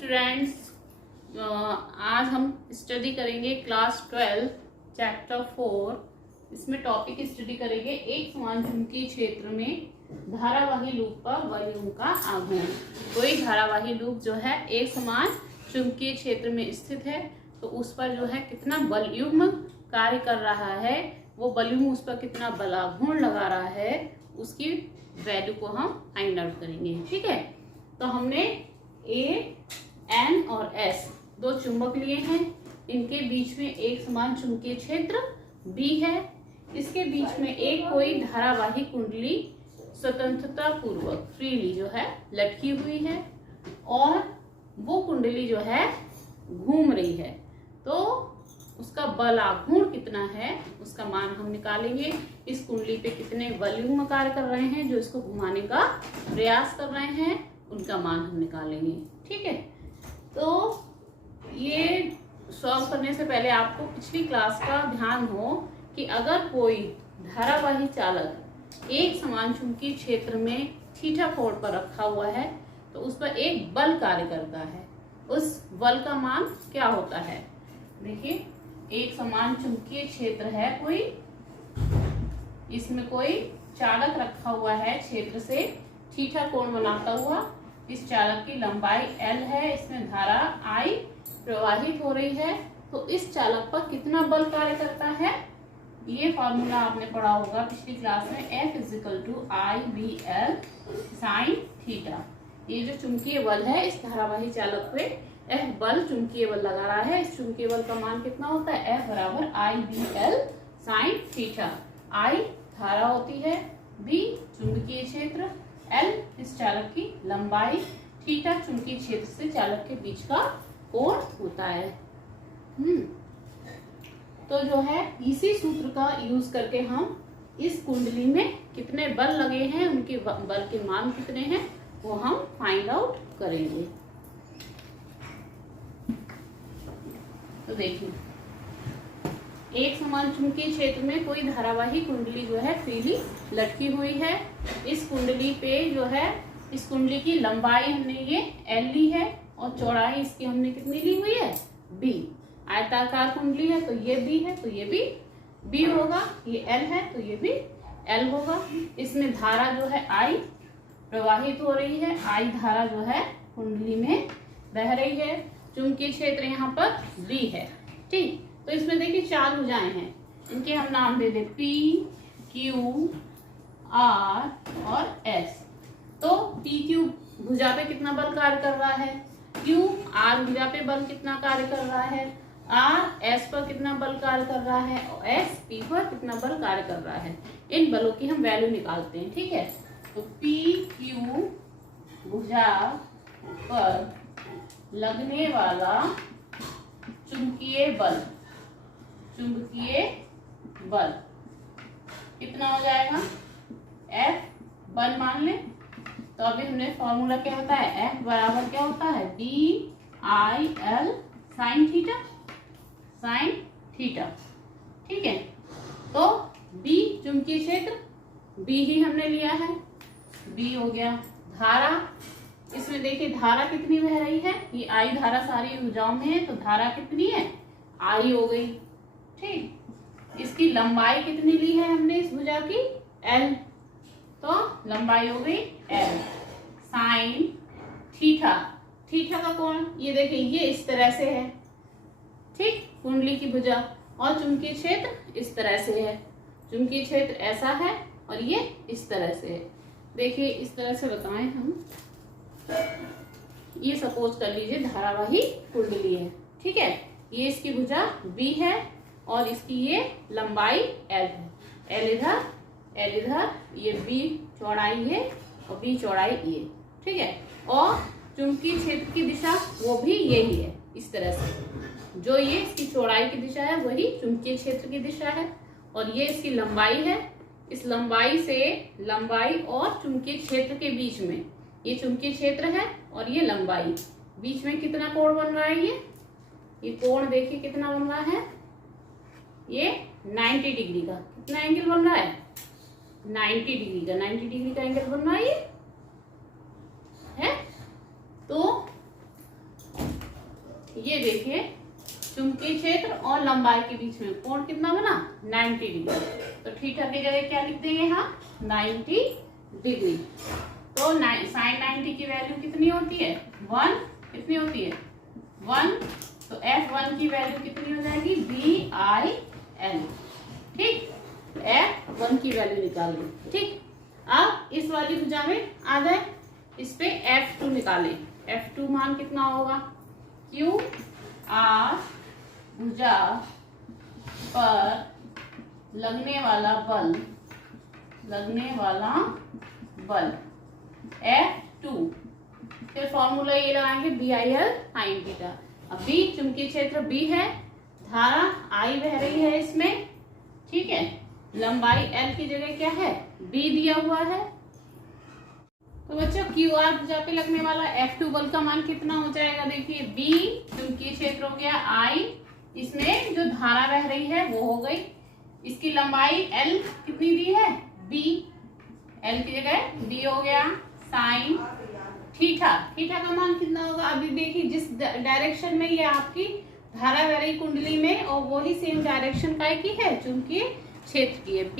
Students, आज हम study करेंगे क्लास 12 चैप्टर 4। इसमें टॉपिक स्टडी करेंगे एक समान चुंबकीय क्षेत्र में धारावाही लूप पर वॉल्यूम का आघूर्ण। कोई धारावाही लूप जो है एक समान चुंबकीय क्षेत्र में स्थित है तो उस पर जो है कितना वॉल्यूम कार्य कर रहा है, वो वॉल्यूम उस पर कितना बलाघूर्ण लगा रहा है, उसकी वैल्यू को हम फाइंड आउट करेंगे। ठीक है, तो हमने ए, एन और एस दो चुंबक लिए हैं। इनके बीच में एक समान चुंबकीय क्षेत्र बी है। इसके बीच में एक कोई धारावाही कुंडली स्वतंत्रता पूर्वक फ्रीली जो है लटकी हुई है और वो कुंडली जो है घूम रही है, तो उसका बलाघूर्ण कितना है उसका मान हम निकालेंगे। इस कुंडली पे कितने वॉल्यूम कार्य कर रहे हैं जो इसको घुमाने का प्रयास कर रहे हैं, उनका मान हम निकालेंगे। ठीक है, तो ये सॉल्व करने से पहले आपको पिछली क्लास का ध्यान हो कि अगर कोई धारावाही चालक एक समान चुंबकीय क्षेत्र में थीटा कोण पर रखा हुआ है तो उस पर एक बल कार्य करता है। उस बल का मान क्या होता है? देखिए, एक समान चुंबकीय क्षेत्र है कोई, इसमें कोई चालक रखा हुआ है क्षेत्र से थीटा कोण बनाता हुआ। इस चालक की लंबाई L है, इसमें धारा I प्रवाहित हो रही है, तो इस चालक पर कितना बल कार्य करता है? ये फॉर्मूला आपने पढ़ा होगा पिछली क्लास में, F = I/V/L sin थीटा। ये जो चुंबकीय बल है इस धारावाही चालक पे F बल चुंबकीय बल लगा रहा है। इस चुंबकीय बल का मान कितना होता है? F = I/V/L sin theta. I धारा होती है, V चुंबकीय क्षेत्र, L इस चालक की लंबाई, थीटा चुंबकीय क्षेत्र से चालक के बीच का कोण होता है। तो जो है इसी सूत्र का यूज करके हम इस कुंडली में कितने बल लगे हैं, उनके बल के मान कितने हैं, वो हम फाइंड आउट करेंगे। तो देखिए, एक समान चुंबकीय क्षेत्र में कोई धारावाही कुंडली जो है फ्रीली लटकी हुई है। इस कुंडली पे जो है, इस कुंडली की लंबाई हमने ये L ली है और चौड़ाई इसकी हमने कितनी ली हुई है? B। आयताकार कुंडली है तो ये B है, तो ये भी B होगा। ये L है तो ये भी L होगा। इसमें धारा जो है I प्रवाहित हो रही है, I धारा जो है कुंडली में बह रही है। चुंबकीय क्षेत्र यहाँ पर B है। ठीक, तो इसमें देखिए चार भुजाएं हैं, इनके हम नाम दे दे P, Q, R और S। तो PQ भुजा पे कितना बल कार्य कर रहा है, Q R भुजा पे बल कितना कार्य कर रहा है, R S पर कितना बल कार्य कर रहा है और S P पर कितना बल कार्य कर रहा है। इन बलों की हम वैल्यू निकालते हैं। ठीक है, तो PQ भुजा पर लगने वाला चुंबकीय बल कितना हो जाएगा? F बल मान ले, तो अभी हमने फॉर्मूला क्या होता है, F बराबर क्या होता है? B/L sin theta. ठीक है, तो B चुंबकीय क्षेत्र B ही हमने लिया है, B हो गया। धारा, इसमें देखिए धारा कितनी बह रही है, ये I धारा सारी भुजाओं में है, तो धारा कितनी है? I हो गई। ठीक, इसकी लंबाई कितनी ली है हमने इस भुजा की? L, तो लंबाई हो गई L साइन थीटा। थीटा का कोण ये देखिए, ये इस तरह से है। ठीक, कुंडली की भुजा, और चुंबकीय क्षेत्र इस तरह से है। चुंबकीय क्षेत्र ऐसा है और ये इस तरह से है। देखिए, इस तरह से बताएं हम, ये सपोज कर लीजिए धारावाही कुंडली है। ठीक है, ये इसकी भुजा B है और इसकी ये लंबाई L है। L इधर, ये B चौड़ाई है और B चौड़ाई ये। ठीक है, और चुंबकीय क्षेत्र की दिशा वो भी यही है, इस तरह से। जो ये इसकी चौड़ाई की दिशा है वही चुंबकीय क्षेत्र की दिशा है, और ये इसकी लंबाई है। इस लंबाई से, लंबाई और चुंबकीय क्षेत्र के बीच में, ये चुंबकीय क्षेत्र है और ये लंबाई, बीच में कितना कोण बन रहा है? ये कोण देखिए कितना बन रहा है, ये 90 डिग्री का। कितना एंगल बन रहा है? 90 डिग्री का। 90 डिग्री का एंगल बन रहा है ये है। तो लंबाई के बीच में कोण कितना बना 90 डिग्री। तो थीटा की जगह क्या लिख देंगे हम 90 डिग्री। तो साइन 90 की वैल्यू कितनी होती है 1, कितनी होती है 1। तो F1 की वैल्यू कितनी हो जाएगी BIL। ठीक, F1 की वैल्यू निकाल ली। ठीक, अब इस वाली भुजा में आ जाए, इस पे F2 निकालें। F2 मान कितना होगा QR भुजा पर लगने वाला बल F2। फिर फॉर्मूला ये लगाएंगे BIL साइन थीटा। अब B चुंबकीय क्षेत्र B है, धारा I बह रही है इसमें, ठीक है। लंबाई L की जगह क्या है B दिया हुआ है। तो बच्चों QR भुजा पे लगने वाला F2 बल का मान कितना हो जाएगा, देखिए B चुंबकीय क्षेत्र हो गया I, इसमें जो धारा बह रही है वो हो गई, इसकी लंबाई L कितनी दी है B, L की जगह B हो गया साइन थीटा। थीटा का मान कितना होगा, अभी देखिए जिस डायरेक्शन में ये आपकी धारा बह रही कुंडली में, और वही सेम डायरेक्शन का की है चुंबकीय क्षेत्र की है। B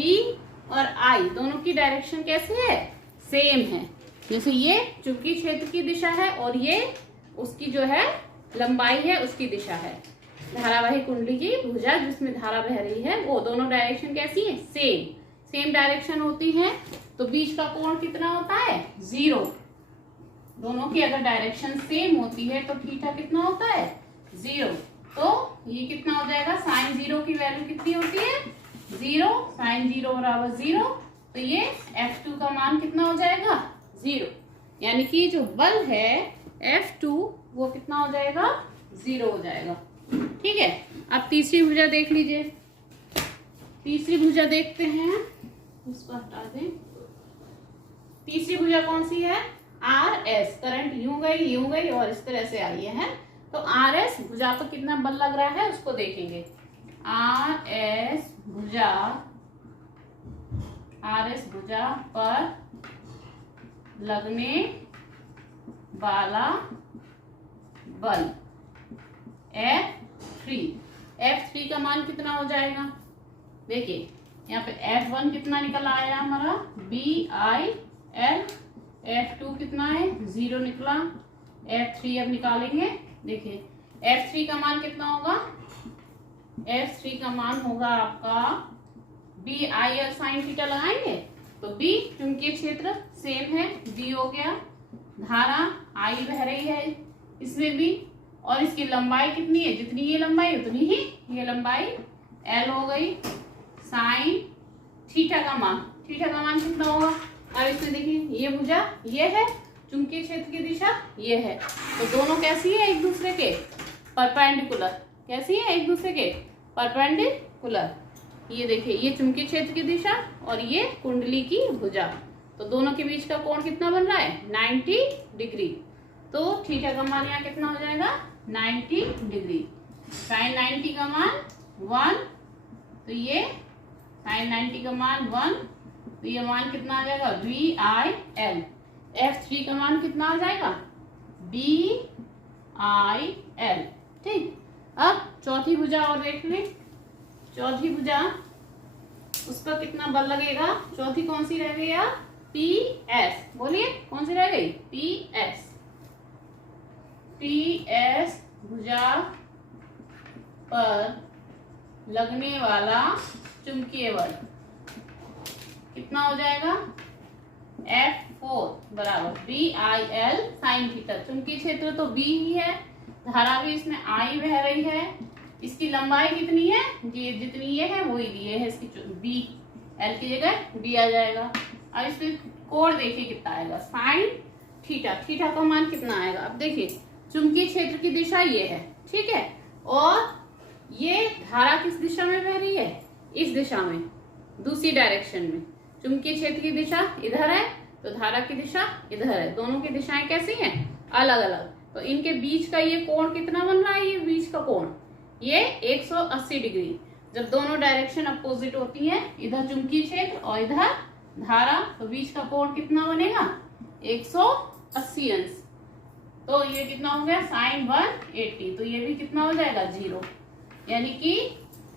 और I दोनों की डायरेक्शन कैसी है सेम है। जैसे ये चुंबकीय क्षेत्र की दिशा है और ये उसकी जो है लंबाई है उसकी दिशा है। धारावाही कुंडली की भुजा जिसमें धारा बह रही है वो दोनों डायरेक्शन कैसी है सेम डायरेक्शन होती है। तो बीच का कोण कितना होता है 0। दोनों की अगर डायरेक्शन सेम होती है तो थीटा कितना होता है 0। तो ये कितना हो जाएगा साइन 0 की वैल्यू कितनी होती है 0, साइन 0 बराबर 0। तो ये F2 का मान कितना हो जाएगा 0, यानी कि जो बल है F2 वो कितना हो जाएगा 0 हो जाएगा। ठीक है, अब तीसरी भुजा देख लीजिए। तीसरी भुजा देखते हैं, इसको हटा दें। तीसरी भुजा कौन सी है RS। करंट यूं गई और इस तरह से आई है। तो RS भुजा पर कितना बल लग रहा है उसको देखेंगे। RS भुजा पर लगने वाला बल F3 का मान कितना हो जाएगा, देखिए यहाँ पे F1 कितना निकल आया हमारा BIL, F2 कितना है 0 निकला, F3 अब निकालेंगे। देखिए F3 का मान कितना होगा, F3 का मान होगा आपका BIL साइन थीटा लगाएंगे तो B चुंबकीय क्षेत्र सेम है B हो गया, धारा I बह रही है इसमें भी, और इसकी लंबाई कितनी है जितनी ये लंबाई उतनी ही ये लंबाई L हो गई, साइन थीटा का मान कितना होगा। अब इसमें देखिए ये भुजा ये है चुंबकीय क्षेत्र की दिशा ये है, तो दोनों कैसी है एक दूसरे के परपेंडिकुलर। कैसी है एक दूसरे के परपेंडिकुलर। ये देखिए ये चुंबकीय क्षेत्र की दिशा और ये कुंडली की भुजा, तो दोनों के बीच का कोण कितना बन रहा है 90 डिग्री। तो थीटा का मान यहाँ कितना हो जाएगा 90 डिग्री। साइन 90 का मान 1, तो ये साइन 90 का मान 1, तो ये मान कितना आ जाएगा BIL। F3 का मान कितना आ जाएगा BIL। ठीक, अब चौथी भुजा और देख लें। चौथी भुजा उस पर कितना बल लगेगा, चौथी कौन सी रह गई आप PS, बोलिए कौन सी रह गई PS भुजा पर लगने वाला चुंबकीय बल कितना हो जाएगा F4 बराबर BIL साइन थीटा। चुंबकीय क्षेत्र तो B ही है, धारा भी इसमें I बह रही है, इसकी लंबाई कितनी है ये जितनी ये है वही दिए है, इसकी B L की जगह B आ जाएगा। अब इसमें कोण देखिए कितना आएगा साइन थीटा। थीटा का मान कितना आएगा, अब देखिए चुंबकीय क्षेत्र की दिशा ये है, ठीक है, और ये धारा किस दिशा में बह रही है इस दिशा में, दूसरी डायरेक्शन में। चुंबकीय क्षेत्र की दिशा इधर है तो धारा की दिशा इधर है, दोनों की दिशाएं कैसी हैं अलग अलग। तो इनके बीच का ये कोण कितना बन रहा है, ये बीच का कोण ये 180 डिग्री। जब दोनों डायरेक्शन अपोजिट होती है, इधर चुंबकीय क्षेत्र और इधर धारा, तो बीच का कोण कितना बनेगा 180 अंश। तो ये कितना हो गया साइन 180, तो ये भी कितना हो जाएगा 0, यानी कि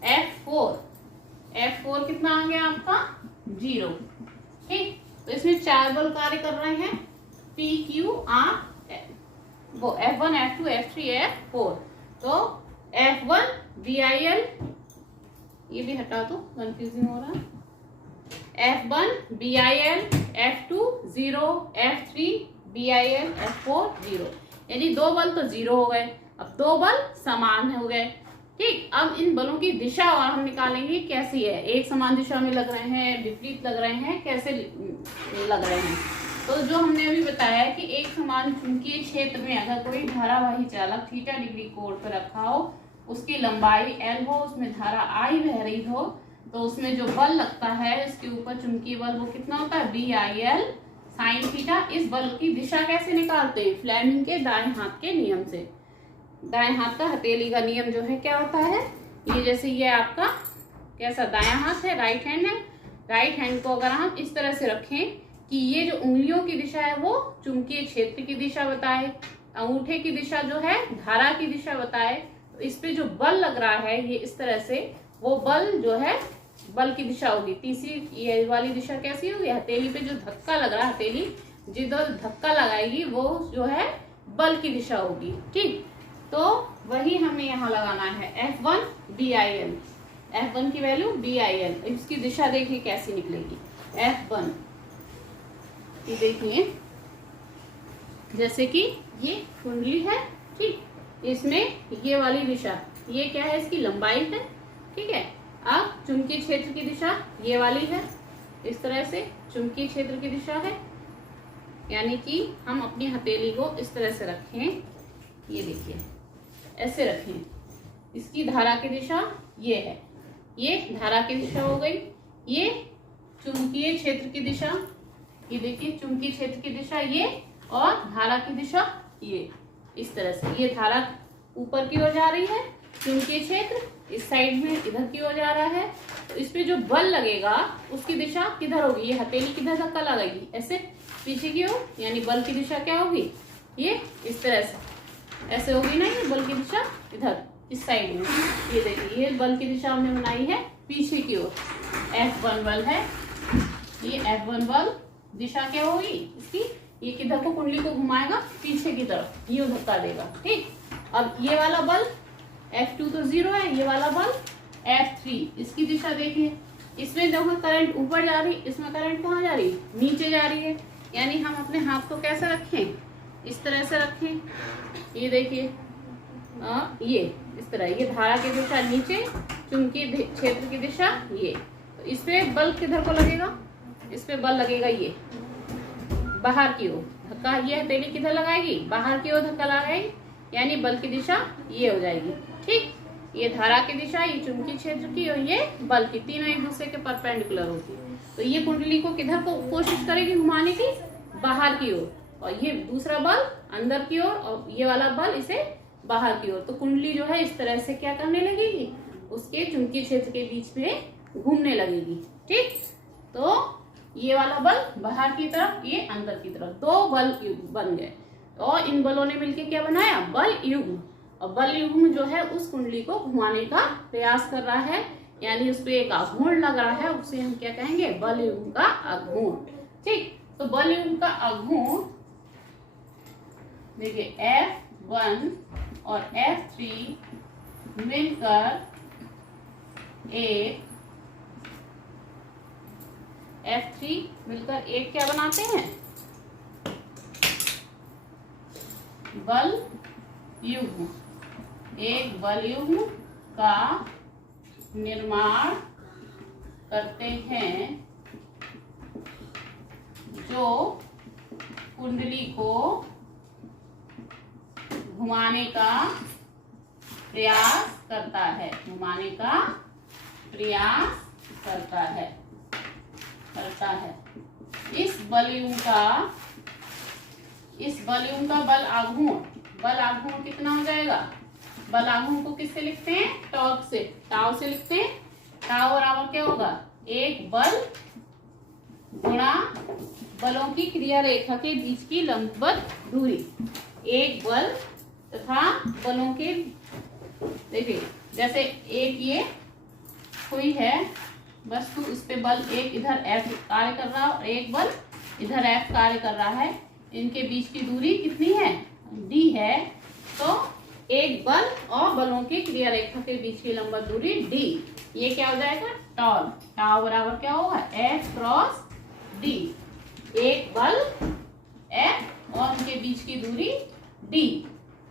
F4 कितना आ गया आपका 0। ठीक, तो इसमें 4 बल कार्य कर रहे हैं, P Q R, वो F1 F2 F3 F4। तो F1 BIL, ये भी हटा दो कंफ्यूजिंग हो रहा है, F1 BIL, F2 0, F3 BIL, F4 0, यानी 2 बल तो 0 हो गए, अब 2 बल समान हो गए। ठीक, अब इन बलों की दिशा और हम निकालेंगे कैसी है, एक समान दिशा में लग रहे हैं, विपरीत लग रहे हैं, कैसे लग रहे हैं। तो जो हमने अभी बताया कि एक समान चुंबकीय क्षेत्र में अगर कोई धारावाही चालक थीटा डिग्री कोण पर रखा हो, उसकी लंबाई L हो, उसमें धारा I बह रही हो, तो उसमें जो बल लगता है इसके ऊपर चुंबकीय बल वो कितना होता है BIL साइन थीटा। इस बल की दिशा कैसे निकालते हैं, फ्लेमिंग के दाएं हाथ के नियम से। दाएं हाथ का हथेली का नियम जो है क्या होता है, ये जैसे ये आपका कैसा दायां हाथ है, राइट हैंड है, राइट हैंड को अगर हम इस तरह से रखें कि ये जो उंगलियों की दिशा है वो चुंबकीय क्षेत्र की दिशा बताए, अंगूठे की दिशा जो है धारा की दिशा बताए, तो इस पे जो बल लग रहा है ये इस तरह से, वो बल जो है बल की दिशा होगी। तीसरी ये वाली दिशा कैसी होगी, हथेली पे जो धक्का लग रहा है, हथेली जिधर धक्का लगाएगी वो जो है बल की दिशा होगी। ठीक, तो वही हमें यहाँ लगाना है F1 BIL, F1 की वैल्यू BIL, इसकी दिशा देखिए कैसी निकलेगी। F1 ये देखिए जैसे कि ये कुंडली है, ठीक, इसमें ये वाली दिशा, ये क्या है, इसकी लंबाई है। ठीक है, अब चुंबकीय क्षेत्र की दिशा ये वाली है, इस तरह से चुंबकीय क्षेत्र की दिशा है, यानी कि हम अपनी हथेली को इस तरह से रखें, ये देखिए ऐसे रखें, इसकी धारा की दिशा ये है, ये धारा की दिशा हो गई, ये चुंबकीय क्षेत्र की दिशा, ये देखिए चुंबकीय क्षेत्र की दिशा ये, और धारा की दिशा ये, इस तरह से ये धारा ऊपर की ओर जा रही है, चुंबकीय क्षेत्र इस साइड में इधर की ओर जा रहा है, तो इस पे जो बल लगेगा उसकी दिशा किधर होगी, ये हथेली किधर धक्का लगाएगी, ऐसे पीछे की ओर, यानी बल की दिशा क्या होगी, ये इस तरह से ऐसे होगी ना, ये बल की दिशा इधर इस साइड में, ये देखिए ये बल की दिशा हमने बनाई है पीछे की ओर, F1 बल है, ये F1 बल दिशा क्या होगी इसकी, ये किधर को कुंडली को घुमाएगा पीछे की तरफ, ये धक्का देगा। ठीक, अब ये वाला बल F2 तो 0 है, ये वाला बल F3, इसकी दिशा देखिए, इसमें देखो करंट ऊपर जा रही, इसमें करंट कहाँ जा रही, नीचे जा रही है, यानी हम अपने हाथ को कैसे रखें, इस तरह से रखें, ये देखिए ये इस तरह, ये धारा की दिशा नीचे, चुंबकीय क्षेत्र की दिशा ये, तो इस पे बल किधर को लगेगा, इस पे बल लगेगा ये बाहर की ओर धक्का, ये हथेली किधर लगाएगी, बाहर की ओर धक्का लगाएगी, यानी बल की दिशा ये हो जाएगी। ठीक, ये धारा की दिशा, ये चुंबकीय क्षेत्र की, और ये बल की, तीनों एक दूसरे के परपेंडिकुलर होती है, तो ये कुंडली को किधर को कोशिश करेगी घुमाने की, बाहर की ओर, और ये दूसरा बल अंदर की ओर, और ये वाला बल इसे बाहर की ओर, तो कुंडली जो है इस तरह से क्या करने लगेगी, उसके चुंबकीय क्षेत्र के बीच में घूमने लगेगी। ठीक, तो ये वाला बल बाहर की तरफ, ये अंदर की तरफ, 2 बल युग्म बन गए, और इन बलों ने मिलकर क्या बनाया, बल युग्म, और बल युग्म जो है उस कुंडली को घुमाने का प्रयास कर रहा है, यानी उस पर एक आघूर्ण लग रहा है, उसे हम क्या कहेंगे, बल युग्म का आघूर्ण। ठीक, तो बल युग्म का आघूर्ण देखिए F1 और F3 मिलकर एक, F3 मिलकर एक क्या बनाते हैं, बल युग्म, एक बल युग्म का निर्माण करते हैं जो कुंडली को घुमाने का प्रयास करता है, घुमाने का प्रयास करता है। इस बलयुग्म का बल आघूर्ण कितना हो जाएगा, बल आघूर्ण को किससे लिखते हैं, टॉर्क से, टाव से लिखते हैं, टाव बराबर क्या होगा, एक बल गुणा बलों की क्रिया रेखा के बीच की लंबवत दूरी, एक बल तथा बलों के, देखिए जैसे एक ये कोई है वस्तु, इस पे बल एक इधर F कार्य कर रहा है और एक बल इधर F कार्य कर रहा है, इनके बीच की दूरी कितनी है, D है। तो एक बल और बलों की क्रिया रेखा के बीच की लंबवत दूरी D, ये क्या हो जाएगा, टॉर्क। टाउ बराबर क्या होगा, F क्रॉस D। एक बल F और उनके बीच की दूरी D।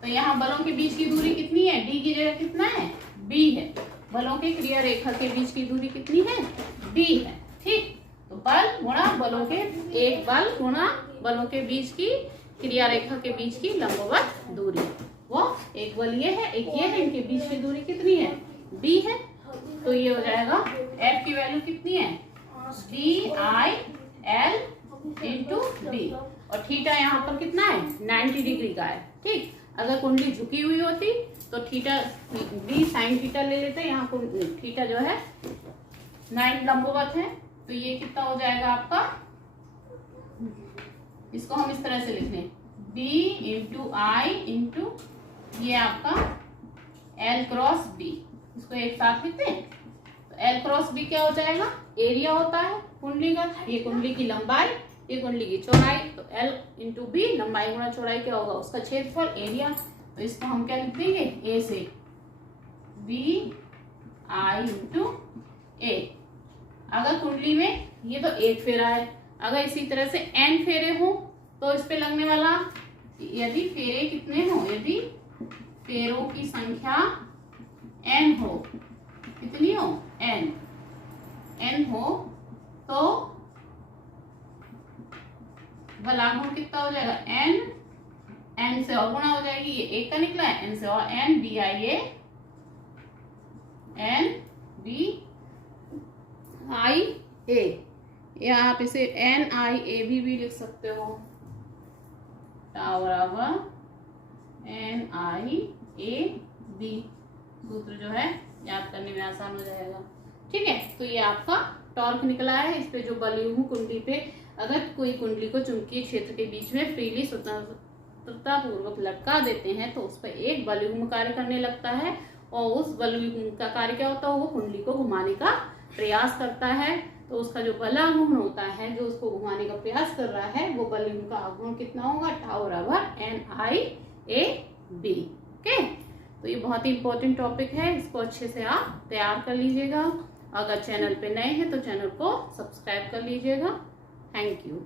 तो यहाँ बलों के बीच की दूरी कितनी है, D की जगह कितना है, B है। बलों की क्रिया रेखा के बीच की दूरी कितनी है, B है। ठीक, तो बल गुणा बलों के, एक बल गुणा बलों के बीच की क्रिया रेखा के बीच की लंबवत दूरी, वो एक बल ये है, एक ये है, इनके बीच की दूरी कितनी है, B है। तो ये हो जाएगा F की वैल्यू कितनी है, DIL इंटू B, और थीटा यहाँ पर कितना है, 90 डिग्री का है। ठीक, अगर कुंडली झुकी हुई होती तो थीटा D साइन थीटा ले लेते, यहाँ थीटा जो है 9 लंबवत है, तो ये कितना हो जाएगा आपका, इसको हम इस तरह से लिख लें, B इंटू I इंटू ये आपका L क्रॉस B, इसको एक साथ लिखते हैं। तो L क्रॉस B क्या हो जाएगा, एरिया होता है कुंडली का, ये कुंडली की लंबाई, ये कुंडली की चौड़ाई, तो L इंटू B, लंबाई गुणा चौड़ाई क्या होगा, उसका क्षेत्रफल, एरिया। तो इसको हम क्या लिख देंगे, A से BI इंटू A। अगर कुंडली में ये तो एक फेरा है, अगर इसी तरह से n फेरे हो तो इस पे लगने वाला, यदि फेरे कितने हो, यदि फेरों की संख्या n हो, कितनी हो, n हो, तो बलागुण कितना हो जाएगा, n से और गुणा हो जाएगी, ये एक का निकला है, n से और n BIA NBIA, या आप इसे NIAB भी लिख सकते हो, बराबर NIAB, सूत्र जो है याद करने में आसान हो जाएगा। ठीक है, तो ये आपका टॉर्क निकला है। इस पे जो बलयुग्म कुंडली पे अगर कोई कुंडली को चुंबकीय क्षेत्र के बीच में फ्रीली स्वतंत्रता पूर्वक लटका देते हैं तो उस पर एक बलयुग्म कार्य करने लगता है, और उस बलयुग्म का कार्य क्या होता है, वो कुंडली को घुमाने का प्रयास करता है। तो उसका जो बलागुण होता है, जो उसको घुमाने का प्रयास कर रहा है, वो बलयुग्म का आघूर्ण कितना होगा, टाउ बराबर NIAB। ओके, तो ये बहुत ही इंपॉर्टेंट टॉपिक है, इसको अच्छे से आप तैयार कर लीजिएगा। अगर चैनल पे नए हैं तो चैनल को सब्सक्राइब कर लीजिएगा। Thank you.